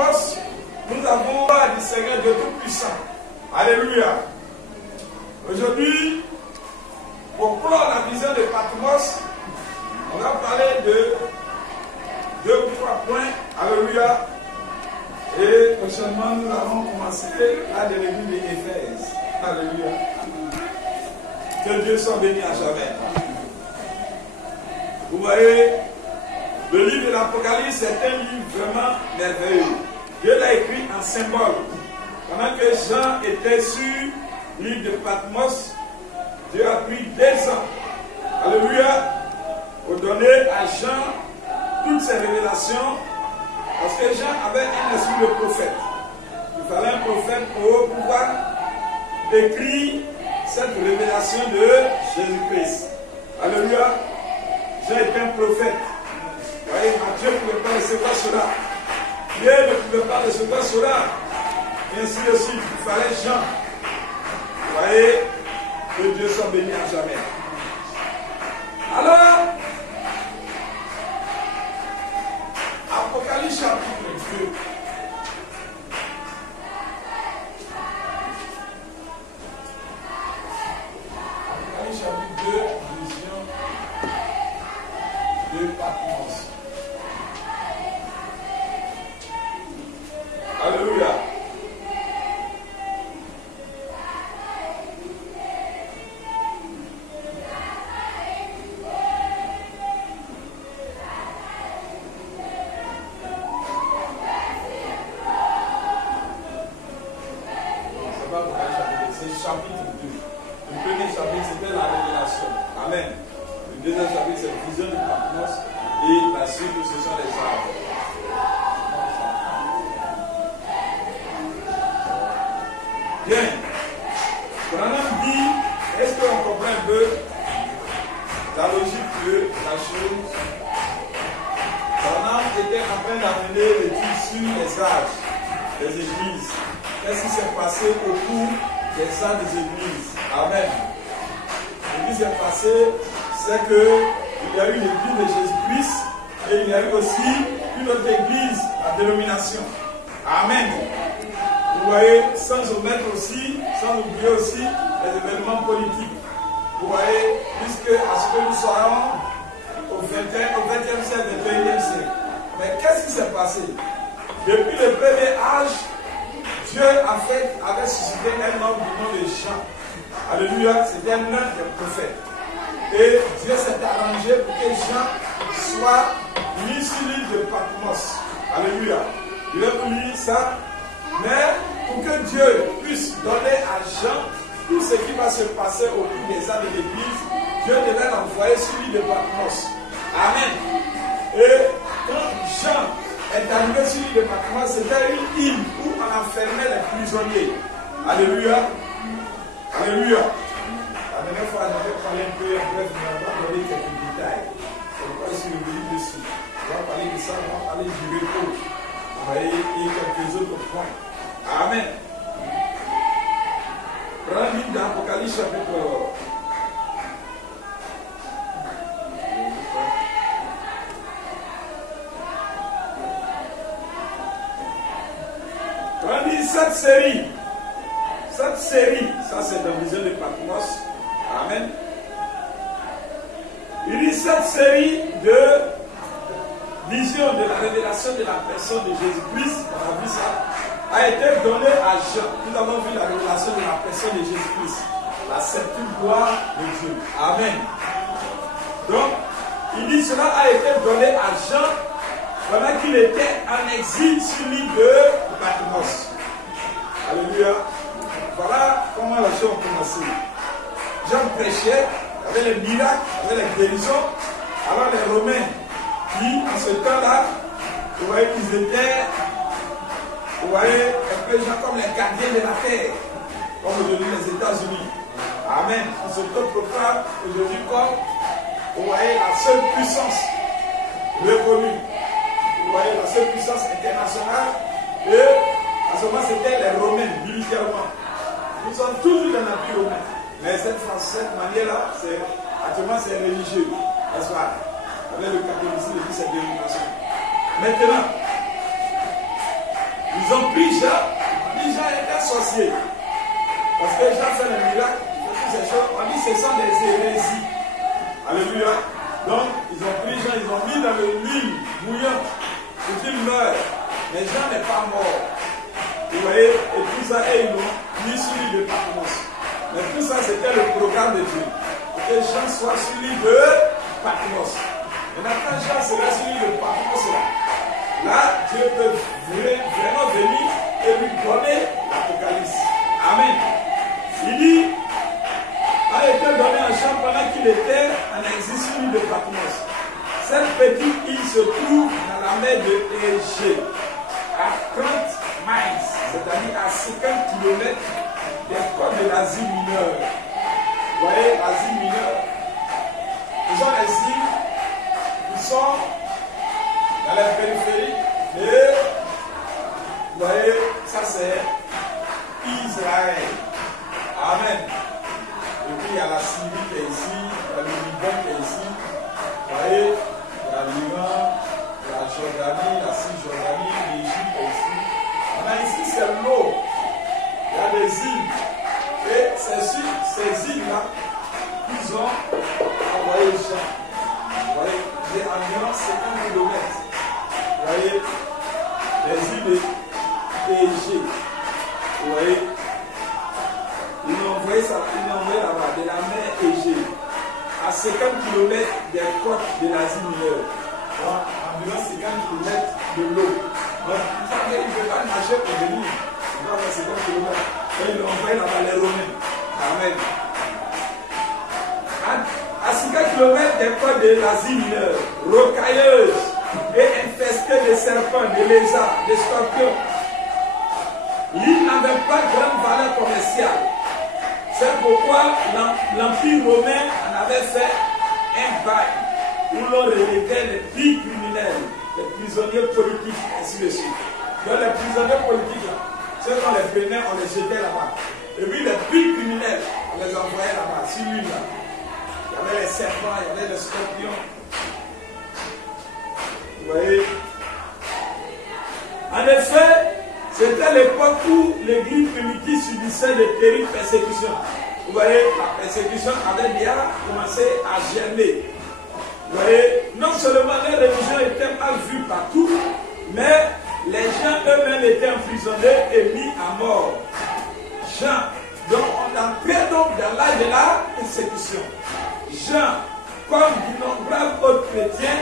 Patmos, nous avons du Seigneur Dieu Tout-Puissant. Alléluia. Aujourd'hui, pour clore la vision de Patmos, on va parler de 2 ou 3 points. Alléluia. Et prochainement, nous allons commencer à l'église d'Éphèse. Alléluia. Que Dieu soit béni à jamais. Vous voyez, le livre de l'Apocalypse est un livre vraiment merveilleux. Dieu l'a écrit en symbole. Pendant que Jean était sur l'île de Patmos, Dieu a pris 2 ans. Alléluia. Pour donner à Jean toutes ces révélations. Parce que Jean avait un esprit de prophète. Il fallait un prophète pour pouvoir écrire cette révélation de Jésus-Christ. Alléluia. Jean était un prophète. Vous voyez, Matthieu ne pouvait pas recevoir cela. Pierre ne pouvait pas recevoir cela. Et ainsi de suite. Il fallait Jean. Vous voyez, que Dieu soit béni à jamais. Alors, Apocalypse chapitre 2. Apocalypse chapitre 2, vision de Patmos. Alléluia. Cette série, ça c'est dans la vision de Patmos. Amen. Il dit cette série de vision de la révélation de la personne de Jésus-Christ, on a vu ça, a été donnée à Jean. Nous avons vu la révélation de la personne de Jésus-Christ, la septième gloire de Dieu. Amen. Donc, il dit cela a été donné à Jean pendant qu'il était en exil sur l'île de Patmos. Alléluia. Voilà comment les choses ont commencé. Jean prêchait, il y avait les miracles, il y avait les guérisons. Alors les Romains, qui en ce temps-là, vous voyez qu'ils étaient, vous voyez, un peu gens comme les gardiens de la terre, comme aujourd'hui les États-Unis. Amen. Ils se proclament aujourd'hui comme, vous voyez, la seule puissance reconnue. Vous voyez, la seule puissance internationale. Et à ce moment, c'était les Romains, militairement. Nous sommes toujours dans l'Empire romain. Mais cette manière-là, actuellement, c'est religieux. N'est-ce pas? Avec le catholicisme et toutes ces dénominations. Maintenant, ce sont des hérésies. Alléluia. Donc, ils ont pris Jean, ils ont mis dans l'huile bouillante pour qu'il meure. Mais Jean n'est pas mort. Vous voyez, et tout ça, et ils l'ont mis sur l'île de Patmos. Mais tout ça, c'était le programme de Dieu. Pour que Jean soit sur l'île de Patmos. Maintenant, quand Jean sera sur l'île de Patmos, là, Dieu peut vraiment venir et lui donner l'Apocalypse. Amen. Il dit, a été donné à Jean pendant qu'il était en exil sur l'île de Patmos. Cette petite île se trouve dans la mer de Égée, à 30 miles, c'est-à-dire à 50 km des côtes de l'Asie mineure. Vous voyez, l'Asie mineure. Les gens ici, ils sont dans la périphérie, et vous voyez, ça c'est Israël. Amen. Et puis il y a la Syrie qui est ici, il y a le Liban qui est ici. Vous voyez, il y a l'Iran, la Jordanie, la Cisjordanie, l'Égypte est ici. Maintenant ici c'est l'eau. Il y a des îles. Et c'est sur ces îles-là qu'ils ont envoyé Jean. Vous voyez, il y a environ 50 km. Vous voyez, les îles d'Égée. Vous voyez, ils l'ont envoyé là-bas, de la mer Égée, à 50 km des côtes de l'Asie mineure. Donc, environ 50 km de l'eau. Donc, il ne peut pas marcher pour venir. Il va faire 50 km. Et ils l'ont envoyé là-bas, les Romains. Amen. À 50 km des côtes de l'Asie mineure, rocailleuses et infestées de serpents, de lézards, de scorpions. L'île n'avait pas grande valeur commerciale. C'est pourquoi l'Empire romain en avait fait un bail où l'on relevait les pires criminels, les prisonniers politiques, ainsi de suite. Donc les prisonniers politiques, ceux qu'on les prenait, on les jetait là-bas. Et puis les pires criminels, on les envoyait là-bas, sur l'île là. Il y avait les serpents, il y avait les scorpions. Vous voyez? En effet, c'était l'époque où l'église primitive subissait de terribles persécutions. Vous voyez, la persécution avait déjà commencé à germer. Vous voyez, non seulement les religions étaient mal vues partout, mais les gens eux-mêmes étaient emprisonnés et mis à mort. Jean, donc on entrait donc dans l'âge de la persécution. Jean, comme d'innombrables autres chrétiens,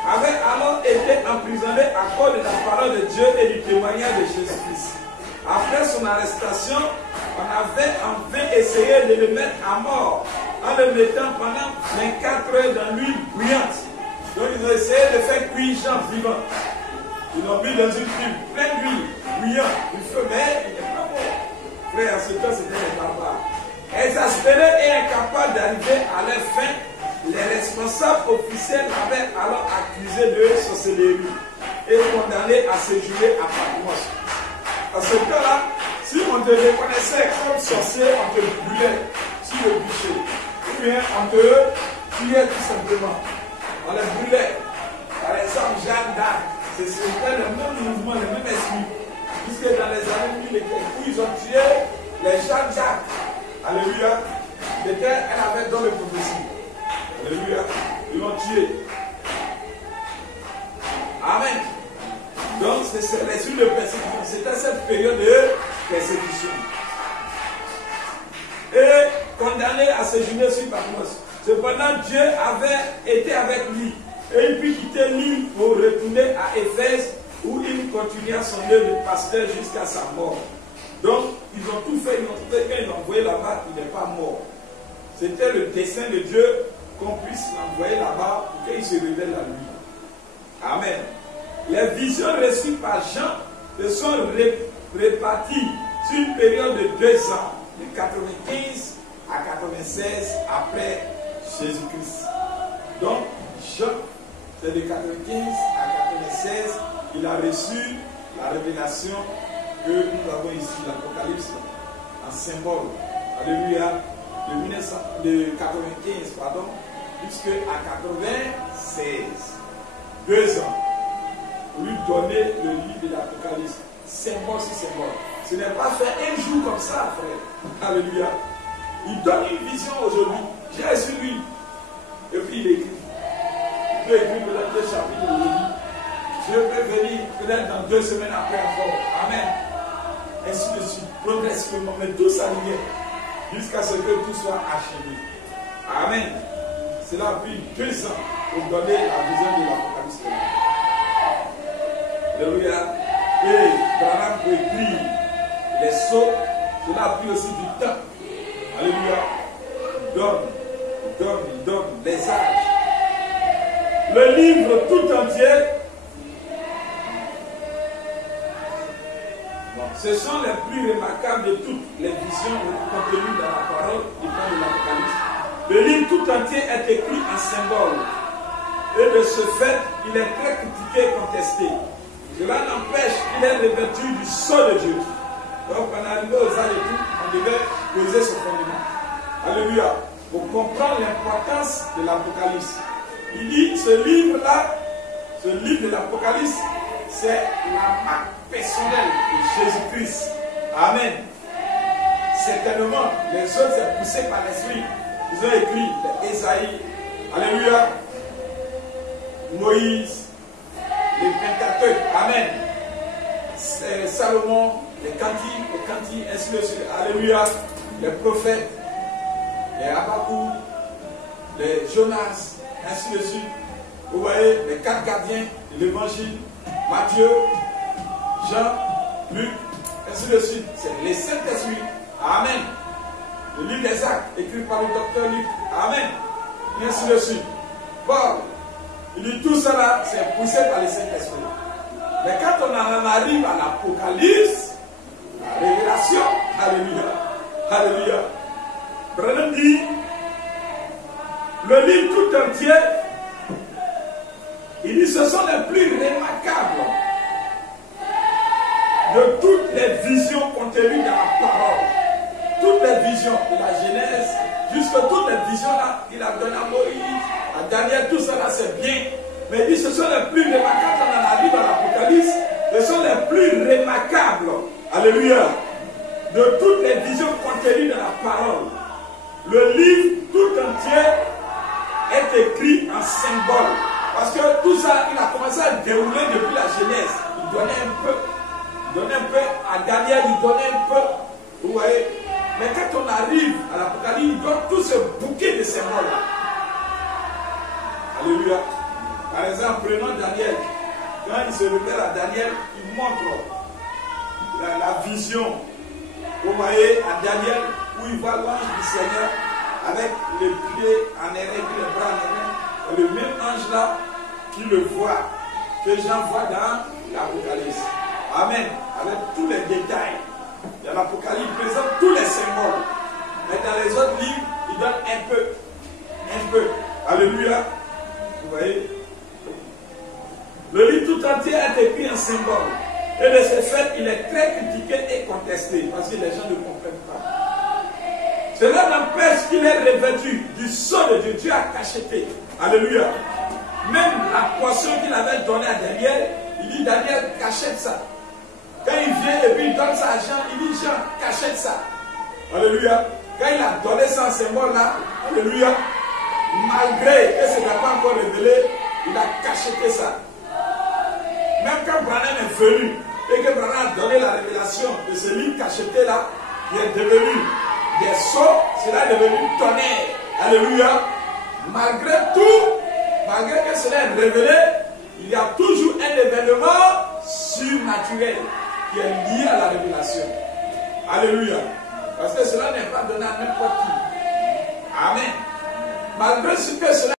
avait alors été emprisonné à cause de la parole de Dieu et du témoignage de Jésus-Christ. Après son arrestation, on avait en vain essayé de le mettre à mort en le mettant pendant 24 heures dans l'huile bouillante. Donc ils ont essayé de faire cuire Jean vivant. Ils l'ont mis dans une cuve pleine d'huile bouillante. Il fait, mais il n'est pas mort. Frère, à ce temps, c'était les barbares. Exaspérés et incapables d'arriver à leur fin, les responsables officiels l'avaient alors accusé de sorcellerie et condamné à séjourner à Patmos. À ce temps-là, si on te reconnaissait comme sorcier, on te brûlait sur le bûcher. Ou bien on te tuait tout simplement. On les brûlait. Par exemple, Jeanne d'Arc, c'était le même mouvement, le même esprit. Puisque dans les années 1000, où ils ont tué les Jeanne d'Arc. Alléluia. Elle avait dans le prophétie. Alléluia. Ils l'ont tué. Amen. Donc, c'est les suites de persécution. C'était cette période de persécution. Et condamné à séjourner sur Patmos. Cependant, Dieu avait été avec lui. Et il put quitter l'île pour retourner à Éphèse, où il continua son œuvre de pasteur jusqu'à sa mort. Donc, ils ont tout fait. Ils ont trouvé quand ils l'ont envoyé là-bas, il n'est pas mort. C'était le dessein de Dieu qu'on puisse l'envoyer là-bas pour qu'il se révèle à lui. Amen. Les visions reçues par Jean se sont réparties sur une période de 2 ans, de 95 à 96 après Jésus-Christ. Donc, Jean, c'est de 95 à 96, il a reçu la révélation que nous avons ici, l'Apocalypse, en symbole. Alléluia. De 95, pardon, jusqu'à 96. 2 ans. Pour lui donner le livre de l'Apocalypse. Symbole sur symbole. Ce n'est pas fait un jour comme ça, frère. Alléluia. Il donne une vision aujourd'hui. J'ai reçu lui. Et puis il écrit. Il peut écrire peut-être 2 chapitres de livre. Je peux venir peut-être dans 2 semaines après encore. Amen. Ainsi de suite, progressivement. Mais tout ça vient jusqu'à ce que tout soit achevé. Amen. Cela a pris 2 ans pour donner la vision de l'Apocalypse. Alléluia. Et Branham peut écrire les sceaux. Cela a pris aussi du temps. Alléluia. Il donne les âges. Le livre tout entier. Ce sont les plus remarquables de toutes les visions contenues dans la parole du temps de l'Apocalypse. Le livre tout entier est écrit en symbole. Et de ce fait, il est très critiqué et contesté. Cela n'empêche qu'il est revêtu du sceau de Dieu. Donc, on arrive aux âges et tout, on devait poser ce fondement. Alléluia. Pour comprendre l'importance de l'Apocalypse. Il dit, ce livre-là, ce livre de l'Apocalypse, c'est la marque personnelle de Jésus-Christ. Amen. Certainement, les autres sont poussés par l'Esprit. Ils ont écrit Ésaïe, Alléluia, Moïse, les Pentateuques, Amen. C'est Salomon, les Cantiques, ainsi de suite. Alléluia, les prophètes, les Habakkuk, les Jonas, ainsi de suite. Vous voyez, les 4 gardiens de l'évangile, Matthieu, Jean, Luc, ainsi de suite. C'est les Saint-Esprit. Amen. Le livre des Actes, écrit par le docteur Luc. Amen. Et ainsi de suite. Paul, il dit tout cela, c'est poussé par les Saint-Esprit. Mais quand on en arrive à l'Apocalypse, la révélation, Alléluia, Alléluia. Branham dit, le livre tout entier, il dit ce sont les plus remarquables de toutes les visions contenues dans la parole. Toutes les visions de la Genèse, jusqu'à toutes les visions là, il a donné à Moïse, à Daniel, tout ça là c'est bien. Mais il dit ce sont les plus remarquables, quand on en arrive à l'Apocalypse, ce sont les plus remarquables, alléluia, de toutes les visions contenues dans la parole. Le livre tout entier est écrit en symbole. Parce que tout ça, il a commencé à dérouler depuis la Genèse. Il donnait un peu à Daniel, il donnait un peu. Vous voyez? Mais quand on arrive à l'Apocalypse, il donne tout ce bouquet de symboles-là. Alléluia. Par exemple, prenons Daniel. Quand il se révèle à Daniel, il montre la vision. Vous voyez, à Daniel, où il voit l'ange du Seigneur avec les pieds en air et les bras en air. Et le même ange là, qui le voit, que Jean voit dans l'Apocalypse. Amen. Avec tous les détails. Dans l'Apocalypse, il présente tous les symboles. Mais dans les autres livres, il donne un peu. Un peu. Alléluia. Vous voyez? Le livre tout entier est écrit en symbole. Et de ce fait, il est très critiqué et contesté. Parce que les gens ne comprennent pas. Cela n'empêche qu'il est revêtu du sceau de Dieu. Dieu a cacheté. Alléluia. Même la poisson qu'il avait donnée à Daniel, il dit Daniel, cachette ça. Quand il vient et puis il donne ça à Jean, il dit Jean, cachette ça. Alléluia. Quand il a donné ça en symbole là, alléluia, malgré que ce n'est pas encore révélé, il a cacheté ça. Même quand Branham est venu et que Branham a donné la révélation de ce livre cacheté là, il est devenu des sceaux, cela est devenu tonnerre. Alléluia. Malgré tout, malgré que cela est révélé, il y a toujours un événement surnaturel qui est lié à la révélation. Alléluia. Parce que cela n'est pas donné à n'importe qui. Amen. Malgré ce que cela